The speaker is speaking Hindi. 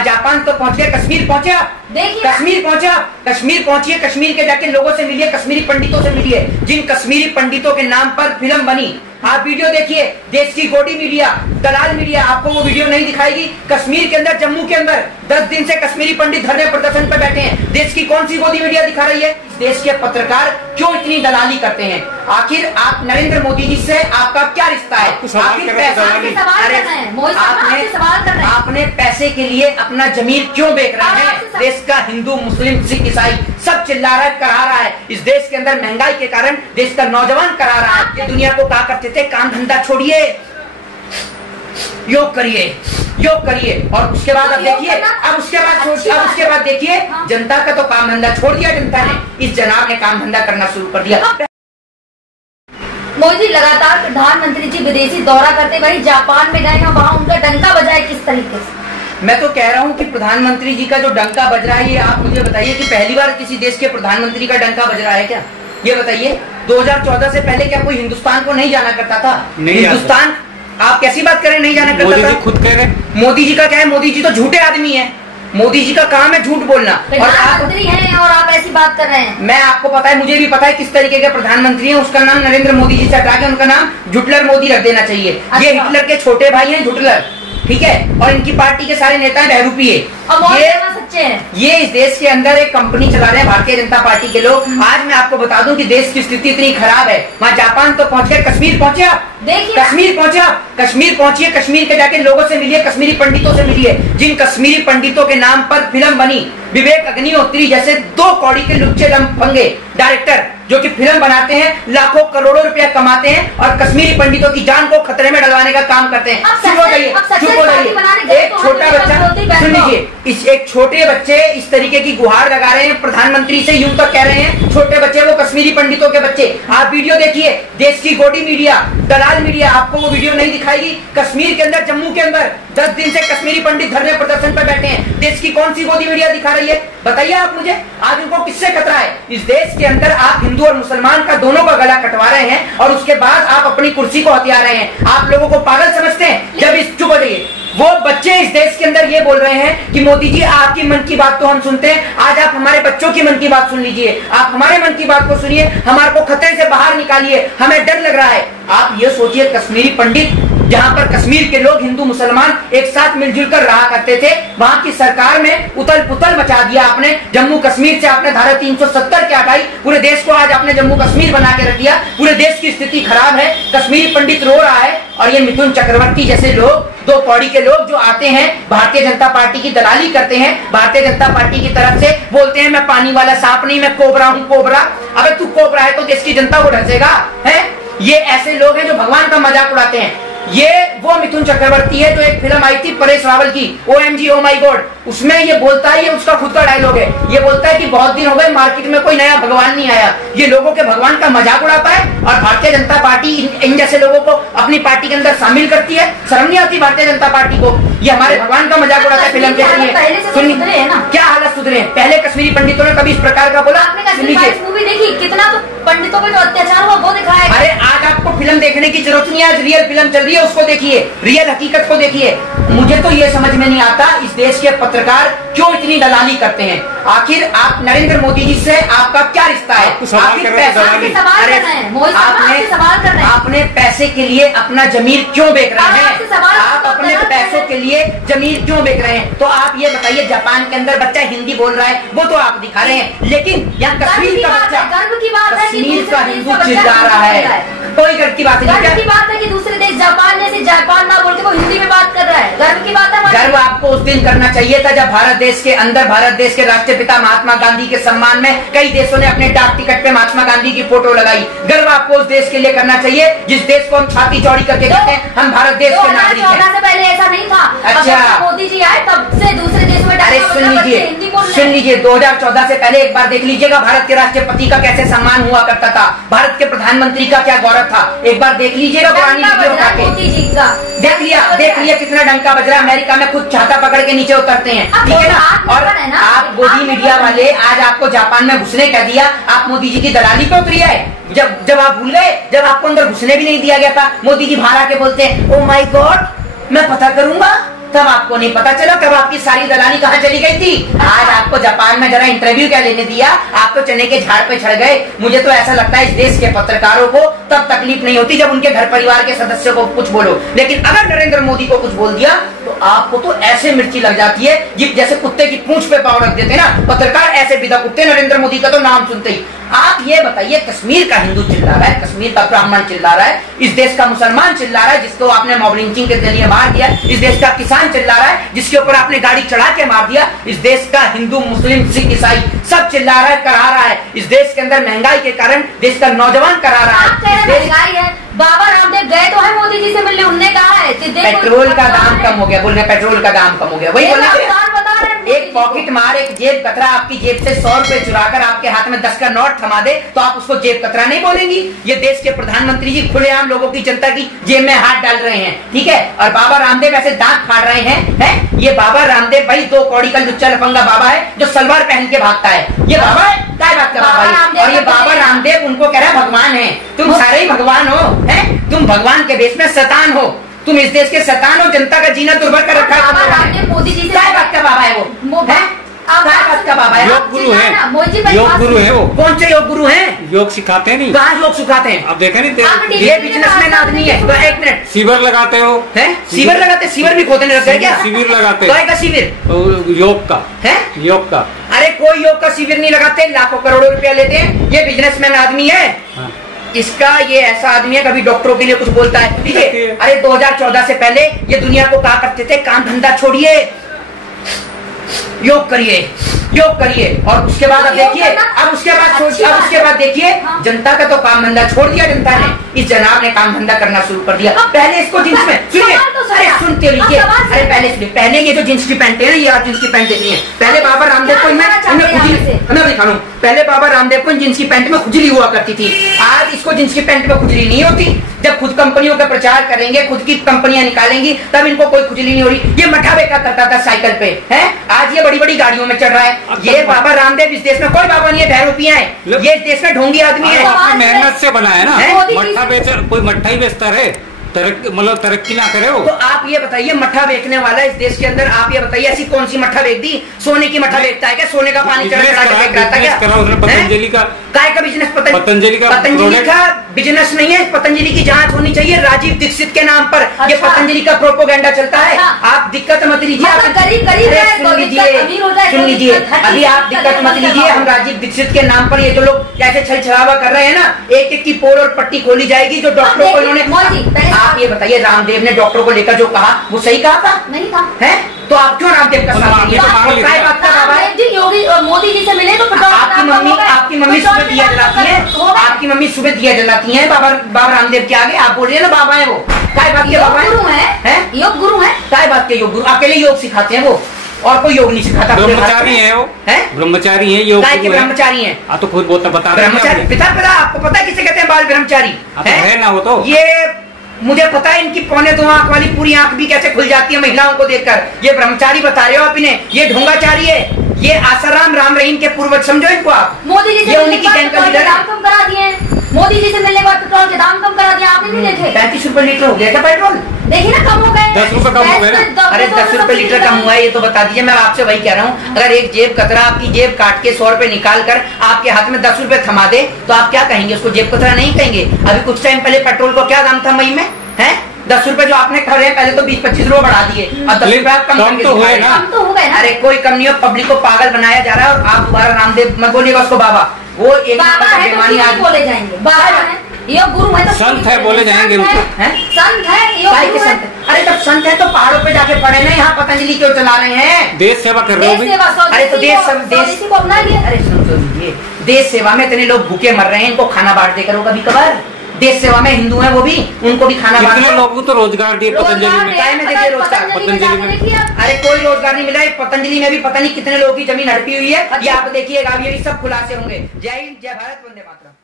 वहाँ जापान तो पहुंच गए, कश्मीर पहुंचे आप? कश्मीर पहुंचे आप? कश्मीर पहुंचिए, कश्मीर के जाके लोगों से मिलिए, कश्मीरी पंडितों से मिलिए, जिन कश्मीरी पंडितों के नाम पर फिल्म बनी। आप वीडियो देखिए, देश की गोदी मीडिया, दलाल मीडिया आपको वो वीडियो नहीं दिखाएगी। कश्मीर के अंदर, जम्मू के अंदर 10 दिन से कश्मीरी पंडित धरने प्रदर्शन पर बैठे हैं। देश की कौन सी गोदी मीडिया दिखा रही है? देश के पत्रकार क्यों इतनी दलाली करते हैं? आखिर आप नरेंद्र मोदी जी से आपका क्या रिश्ता है? आपने पैसे के लिए अपना जमीर क्यों बेच रहे हैं? देश का हिंदू, मुस्लिम, सिख, ईसाई सब चिल्ला रहा है, करा रहा है। इस देश के अंदर महंगाई के कारण देश का नौजवान करा रहा है कि दुनिया को कहा करते थे काम धंधा छोड़िए, योग करिए, योग करिए। और उसके बाद अब देखिए, अब उसके बाद देखिए, जनता का तो काम धंधा छोड़ दिया जनता ने, इस जनाब ने काम धंधा करना शुरू कर दिया। मोदी लगातार प्रधानमंत्री जी विदेशी दौरा करते वही जापान में गए हैं, वहाँ उनका डंका बजा है किस तरीके से? मैं तो कह रहा हूँ कि प्रधानमंत्री जी का जो डंका बज रहा है, ये आप मुझे बताइए कि पहली बार किसी देश के प्रधानमंत्री का डंका बज रहा है क्या? ये बताइए, 2014 से पहले क्या कोई हिंदुस्तान को नहीं जाना करता था? हिंदुस्तान, आप कैसी बात करें नहीं जाना करता था? खुद कह रहे हैं। मोदी जी का क्या है? मोदी जी तो झूठे आदमी है। मोदी जी का काम है झूठ बोलना। और प्रधानमंत्री हैं और आप ऐसी बात कर रहे हैं। मैं आपको पता है, मुझे भी पता है किस तरीके के प्रधानमंत्री हैं। उसका नाम नरेंद्र मोदी जी से हटा के उनका नाम झुटलर मोदी रख देना चाहिए। अच्छा। ये हिटलर के छोटे भाई हैं, झुटलर, ठीक है? और इनकी पार्टी के सारे नेता बहरूपी है। ये इस देश के अंदर एक कंपनी चला रहे हैं भारतीय जनता पार्टी के लोग। आज मैं आपको बता दूं कि देश की स्थिति इतनी खराब है, वहाँ जापान तो पहुंच गए, कश्मीर पहुंचे आप? कश्मीर पहुंचे आप? कश्मीर पहुंचिए, कश्मीर के जाके लोगों से मिलिए, कश्मीरी पंडितों से मिलिए, जिन कश्मीरी पंडितों के नाम पर फिल्म बनी। विवेक अग्निहोत्री जैसे 2 कौड़ी के लुच्चे लंफंगे डायरेक्टर जो कि फिल्म बनाते हैं, लाखों करोड़ों रुपया कमाते हैं और कश्मीरी पंडितों की जान को खतरे में डलवाने का काम करते हैं। चुप हो जाइए, चुप हो जाइए। एक छोटा बच्चा, सुन लीजिए, एक छोटे बच्चे इस तरीके की गुहार लगा रहे हैं प्रधानमंत्री से, यूं तक कह रहे हैं छोटे बच्चे, वो कश्मीरी पंडितों के बच्चे। आप वीडियो देखिए, देश की गोदी मीडिया, दलाल मीडिया आपको वो वीडियो नहीं दिखाएगी। कश्मीर के अंदर, जम्मू के अंदर 10 दिन से कश्मीरी पंडित धरने प्रदर्शन पर बैठे हैं। देश की कौन सी गोदी मीडिया दिखा रही है? बताइए आप मुझे। आज उनको किससे खतरा है? इस देश के अंदर आप हिंदू और मुसलमान का दोनों का गला कटवा रहे हैं और उसके बाद आप अपनी कुर्सी को हथिया रहे हैं। आप लोगों को पागल समझते हैं? जब इस चुप हो जाइए। वो बच्चे इस देश के अंदर ये बोल रहे हैं कि मोदी जी आपकी मन की बात तो हम सुनते हैं, आज आप हमारे बच्चों की मन की बात सुन लीजिए, आप हमारे मन की बात को सुनिए, हमारे को खतरे से बाहर निकालिए, हमें डर लग रहा है। आप ये सोचिए, कश्मीरी पंडित, जहाँ पर कश्मीर के लोग हिंदू मुसलमान एक साथ मिलजुल कर रहा करते थे, वहाँ की सरकार में उथल पुथल मचा दिया आपने। जम्मू कश्मीर से आपने धारा 370 क्या हटाई, पूरे देश को आज आपने जम्मू कश्मीर बना के रख दिया। पूरे देश की स्थिति खराब है, कश्मीरी पंडित रो रहा है और ये मिथुन चक्रवर्ती जैसे लोग, 2 कौड़ी के लोग जो आते हैं भारतीय जनता पार्टी की दलाली करते हैं, भारतीय जनता पार्टी की तरफ से बोलते हैं मैं पानी वाला सांप नहीं, मैं कोबरा हूँ, कोबरा। अबे तू कोबरा है तो देश की जनता को ढसेगा है? ये ऐसे लोग हैं जो भगवान का मजाक उड़ाते हैं। ये वो मिथुन चक्रवर्ती है जो एक फिल्म आई थी परेश रावल की, OMG ओ माई गॉड, उसमें ये बोलता है, ये उसका खुद का डायलॉग है, ये बोलता है कि बहुत दिन हो गए मार्केट में कोई नया भगवान नहीं आया। ये लोगों के भगवान का मजाक उड़ाता है और भारतीय जनता पार्टी इन जैसे लोगों को अपनी पार्टी के अंदर शामिल करती है। शर्म नहीं आती भारतीय जनता पार्टी को? ये हमारे भगवान का मजाक उड़ाता है फिल्म के जरिए। क्या हालत सुधरे? पहले कश्मीरी पंडितों ने कभी इस प्रकार का बोला? मूवी देखी, कितना तो पंडितों पर जो अत्याचार हुआ वो दिखाया। अरे आज आपको फिल्म देखने की जरूरत नहीं है, आज रियल फिल्म चल रही है, उसको देखिए, रियल हकीकत को देखिए। मुझे तो ये समझ में नहीं आता इस देश के पत्रकार क्यों इतनी दलाली करते हैं। आखिर आप नरेंद्र मोदी जी से आपका क्या रिश्ता है? आपने पैसे के लिए अपना जमीर क्यों बेच रहे हैं? आप अपने पैसों के लिए जमीर क्यों बेच रहे हैं? तो आप ये बताइए, जापान के अंदर बच्चा हिंदी बोल रहा है, वो तो आप दिखा रहे हैं, लेकिन यहाँ कश्मीर का बच्चा, कश्मीर का हिंदू चिल्ला रहा है, कोई गर्व की बात नहीं। गर्व की बात है कि दूसरे देश जापान जैसे जापान ना बोल के वो हिंदी में बात कर रहा है, गर्व की बात है। गर्व आपको उस दिन करना चाहिए था जब भारत देश के अंदर, भारत देश के राष्ट्रपिता महात्मा गांधी के सम्मान में कई देशों ने अपने डाक टिकट पे महात्मा गांधी की फोटो लगाई। गर्व आपको उस देश के लिए करना चाहिए जिस देश को हम छाती चौड़ी करके कहते हैं हम भारत देश के नागरिक हैं। 2014 से पहले ऐसा नहीं था। अच्छा, मोदी जी आए तब से दूसरे देश में, अरे सुन लीजिए, 2014 से पहले एक बार देख लीजिएगा भारत के राष्ट्रपति का कैसे सम्मान हुआ करता था, भारत के प्रधानमंत्री का क्या गौरव था। एक बार देख लीजिएगा पुरानी वीडियो उठा के, देख लिया कितना डंका बज रहा है। अमेरिका में खुद छाता पकड़ के नीचे उतरते हैं, ठीक है ना? और आप गोदी मीडिया वाले आज आपको जापान में घुसने कह दिया, आप मोदी जी की दलाली पे उतरी है। जब आप भूल गए, जब आपको अंदर घुसने भी नहीं दिया गया था, मोदी जी बाहर आके बोलते हैं ओ माय गॉड मैं पता करूंगा, तब आपको नहीं पता चला, तब आपकी सारी दलाली कहाँ चली गई थी। आज आपको जापान में जरा इंटरव्यू क्या लेने दिया, आप तो चने के झाड़ पे चढ़ गए। मुझे तो ऐसा लगता है इस देश के पत्रकारों को तब तकलीफ नहीं होती जब उनके घर परिवार के सदस्यों को कुछ बोलो, लेकिन अगर नरेंद्र मोदी को कुछ बोल दिया तो आपको तो ऐसे मिर्ची लग जाती है जैसे कुत्ते की पूंछ पे पाँव रख देते ना पत्रकार, ऐसे विदा कुत्ते नरेंद्र मोदी का तो नाम सुनते ही। आप ये बताइए, कश्मीर का हिंदू चिल्ला रहा है, कश्मीर का ब्राह्मण चिल्ला रहा है, इस देश का मुसलमान चिल्ला रहा है जिसको आपने मॉब लिंचिंग के जरिए मार दिया, इस देश का किसान चिल्ला रहा है जिसके ऊपर आपने गाड़ी चढ़ा के मार दिया, इस देश का हिंदू मुस्लिम सिख ईसाई सब चिल्ला रहा है, करा रहा है। इस देश के अंदर महंगाई के कारण देश का नौजवान करा रहा है। बाबा रामदेव गए तो है मोदी जी से मिलने, उन्होंने कहा है पेट्रोल का दाम कम हो गया, बोल रहे पेट्रोल का दाम कम हो गया, वही बोल रहे। एक पॉकेट मार, एक जेब कतरा आपकी जेब से 100 रुपए चुराकर आपके हाथ में 10 का नोट थमा दे तो आप उसको जेब कतरा नहीं बोलेंगी। ये देश के प्रधानमंत्री जी खुलेआम लोगों की जनता की जेब में हाथ डाल रहे हैं, ठीक है। और बाबा रामदेव ऐसे दांत फाड़ रहे हैं। ये बाबा रामदेव भाई 2 कौड़ी का लुच्चा लफंगा बाबा है जो सलवार पहन के भागता है। ये बाबा है, क्या बात का बाबा है। और ये बाबा रामदेव उनको कह रहा है भगवान है। तुम सारे ही भगवान हो, है तुम भगवान के बेस में शैतान हो, तुम इस देश के शैतान हो, जनता का जीना दुर्भर कर रखा है। मोदी जी क्या बात का बाबा है वो, क्या बात का बाबा है। योग गुरु है, योग गुरु है वो। कौन से योग गुरु हैं? योग सिखाते नहीं, कहाँ योग सिखाते हैं? अब देखे नहीं, ये बिजनेसमैन आदमी है। तो 1 मिनट, शिविर लगाते हो, है शिविर लगाते, शिविर भी खोदने लगते हैं क्या? शिविर लगाते, काय का शिविर? योग का है, योग का। अरे कोई योग का शिविर नहीं लगाते, लाखों करोड़ों रुपया लेते हैं। ये बिजनेसमैन आदमी है। इसका ये ऐसा आदमी है कभी डॉक्टरों के लिए कुछ बोलता है, ठीक है। अरे 2014 से पहले ये दुनिया को कहा करते थे काम धंधा छोड़िए, योग करिए, योग करिए। और उसके बाद अब देखिए, अब उसके बाद देखिए जनता का तो काम धंधा छोड़ दिया जनता ने। इस जनाब ने काम धंधा करना शुरू कर दिया। पहले इसको जींस में सुनिए, अरे सुनते रहिए, अरे पहले ये जो जींस की पैंट है ना, ये आप जींस की पैंट देखनी है। पहले बाबा रामदेव को मैं दिखाऊं, पहले बाबा रामदेव को जींस की पैंट में खुजली हुआ करती थी। आज इसको जींस की पैंट में खुजली नहीं होती। जब खुद कंपनियों का प्रचार करेंगे, खुद की कंपनियां निकालेंगी, तब इनको कोई खुजली नहीं हो रही। ये मठा बेका करता था साइकिल पे, है आज ये बड़ी बड़ी गाड़ियों में चढ़ रहा है। ये बाबा रामदेव इस देश में कोई बाबा नहीं है, बहरूपिया है। ये इस देश में ढोंगी आदमी है, अपनी मेहनत से बना है ना। मट्ठा बेच, कोई मट्ठा ही बेचता है, मतलब तरक्की ना करे वो। तो आप ये बताइए, मट्ठा बेचने वाला इस देश के अंदर, आप ये बताइए ऐसी कौन सी मट्ठा बेच दी? सोने की मट्ठा बेचता है क्या? सोने का पानी चढ़ा चढ़ा के बेचता है क्या? पतंजलि का काय का बिजनेस? पतंजलि का बिजनेस नहीं है। पतंजलि की जांच होनी चाहिए राजीव दीक्षित के नाम पर। ये पतंजलि का प्रोपोगेंडा चलता है। आप दिक्कत मत लीजिए, सुन लीजिए, अभी आप दिक्कत मत लीजिए। हम राजीव दीक्षित के नाम पर ये जो लोग कैसे छल छलावा कर रहे हैं ना, एक एक की पोल और पट्टी खोली जाएगी जो डॉक्टरों को इन्होंने। आप ये बताइए, रामदेव ने डॉक्टरों को लेकर जो कहा वो सही कहा था? नहीं था। है तो आप क्यों रामदेव का साथ दिए? योगी और मोदी जी से मिले तो आपकी मम्मी सुबह दिया जलाती है, आपकी मम्मी सुबह दिया जलाती है बाबा रामदेव के आगे। आप बोल रहे हैं ना बाबा है वो, काय बात के बाबा है? योग गुरु है, काय बात के योग गुरु? अकेले योग सिखाते हैं वो, और कोई योग नहीं सिखाता। ब्रह्मचारी है वो, है ब्रह्मचारी है, योग के ब्रह्मचारी है। तो खुद बता ब्रह्मचारी पिता आपको पता किसे कहते हैं? बाल ब्रह्मचारी है ना वो। तो ये मुझे पता है, इनकी 1.25 आंख वाली पूरी आंख भी कैसे खुल जाती है महिलाओं को देखकर। ये ब्रह्मचारी बता रहे हो आप इन्हें, ये ढोंगाचारी है, ये आसाराम राम रहीम के पूर्वज समझो इनको आप। मोदी जी से मिलने के बाद दाम कम करा दिए, मोदी जी से मिलने के बाद पेट्रोल के दाम कम करा दिए, आपने नहीं देखे? 35 रुपए लीटर हो गया था पेट्रोल, देखिए ना कम हो गए, 10 रुपए कम हो गए ना। अरे 10 रुपए लीटर कम हुआ है ये तो बता दीजिए। मैं आपसे वही कह रहा हूँ, अगर एक जेब कतरा आपकी जेब काट के 100 रुपए निकाल कर आपके हाथ में 10 रुपए थमा दे तो आप क्या कहेंगे? उसको जेब कतरा नहीं कहेंगे। अभी कुछ टाइम पहले पेट्रोल को क्या दाम था मई में, है 10 रुपए जो आपने खड़े पहले तो 20-25 रुपए बढ़ा दिए, अब 10 रुपए कम तो हुए ना। अरे कोई कम नहीं हो, पब्लिक को पागल बनाया जा रहा है। और आप दोबारा रामदेव मत बोलिएगा उसको बाबा, वो एक बाबा है तो बोले जाएंगे, बाबा है योग गुरु है तो संत है बोले जाएंगे उनको, संत है योग गुरु है। अरे जब संत है तो पहाड़ों पे जाके पड़े ना, यहाँ पतंजलि क्यों चला रहे हैं? देश सेवा कर रहे हो। अरे तो देश को अपना लिया। अरे सुनिए, देश सेवा में इतने लोग भूखे मर रहे हैं, इनको खाना बांट दे करो कभी कभार। देश सेवा में हिंदू हैं वो भी, उनको भी खाना बांट। कितने लोगों को तो रोजगार दिए पतंजलि में, पतंजलि में। अरे कोई रोजगार नहीं मिला है पतंजलि में भी, पता नहीं कितने लोगों की जमीन हड़पी हुई है। ये आप देखिएगा, ये भी सब खुलासे होंगे। जय हिंद, जय भारत, वंदे मातरम।